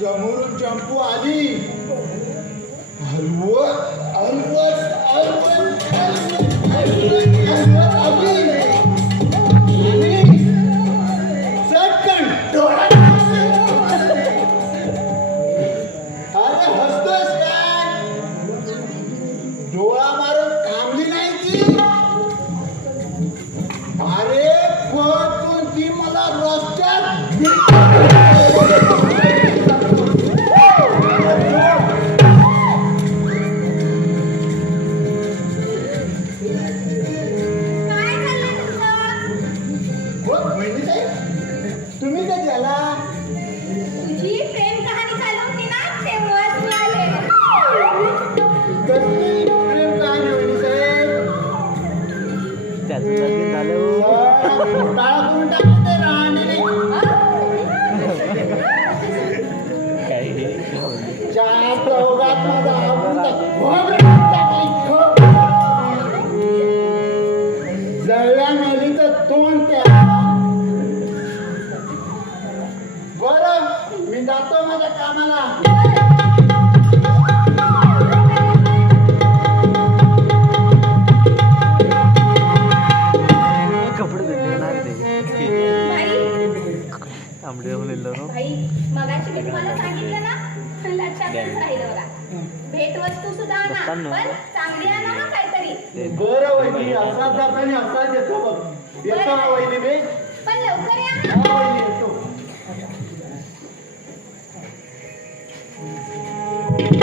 समोरून चंपू आली. हलवत डोळा मारून थांबली नाही ती. अरे पण ती मला रस्त्यात हो. करून टाकलं ते राहण्याने चार चौघात माझा तोंड त्या बरं मी जातो माझ्या कामाला मगाशी मी तुम्हाला सांगितलं ना लक्षातच राहिलं बघा. भेट वस्तू सुद्धा आणा. नसताना. पण चांगली आणा ना काहीतरी. ते बरं वहिनी असाच असाच येतो बघ. येतो ना वहिनी मी पण लवकर या.